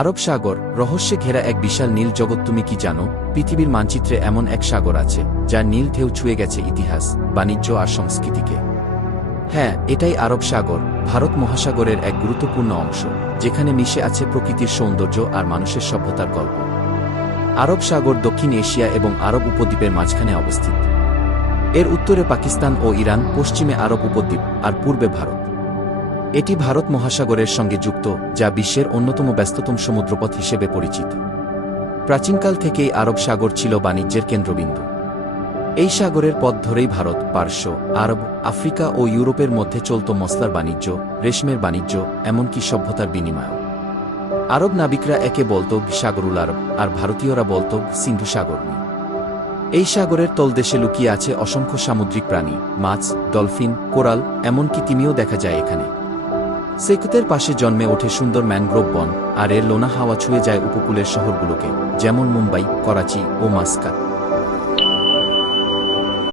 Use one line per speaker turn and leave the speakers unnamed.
আরব সাগর, রহস্যে ঘেরা এক বিশাল নীল জগৎ তুমি কি জানো? পৃথিবীর মানচিত্রে এমন এক সাগর আছে, যার নীল ঢেউ ছুঁয়ে গেছে ইতিহাস, বাণিজ্য আর সংস্কৃতিকে। হ্যাঁ এটাই আরব সাগর, ভারত মহাসাগরের এক গুরুত্বপূর্ণ অংশ, যেখানে মিশে আছে প্রকৃতির সৌন্দর্য আর মানুষের সভ্যতার গল্প। আরব সাগর দক্ষিণ এশিয়া এবং আরব উপদ্বীপের মাঝখানে অবস্থিত। এর উত্তরে পাকিস্তান ও ইরান, পশ্চিমে আরব উপদ্বীপ, আর পূর্বে ভারত। এটি ভারত মহাসাগরের সঙ্গে যুক্ত, যা বিশ্বের অন্যতম ব্যস্ততম সমুদ্রপথ হিসেবে পরিচিত। প্রাচীনকাল থেকেই আরব সাগর ছিল বাণিজ্যের কেন্দ্রবিন্দু। এই সাগরের পথ ধরেই ভারত, পার্শ্ব, আরব, আফ্রিকা ও ইউরোপের মধ্যে চলত মসলার বাণিজ্য, রেশমের বাণিজ্য, এমনকি সভ্যতার বিনিময়। আরব নাবিকরা একে বলত সাগরুল আরব, আর ভারতীয়রা বলত সিন্ধু সাগর। এই সাগরের তলদেশে লুকিয়ে আছে অসংখ্য সামুদ্রিক প্রাণী, মাছ, ডলফিন, কোরাল, এমনকি তিমিও দেখা যায় এখানে। সেকুতের পাশে জন্মে ওঠে সুন্দর ম্যানগ্রোভ বন, আর এর লোনা হাওয়া ছুঁয়ে যায় উপকূলের শহরগুলোকে, যেমন মুম্বাই, করাচি ও মাস্কাত।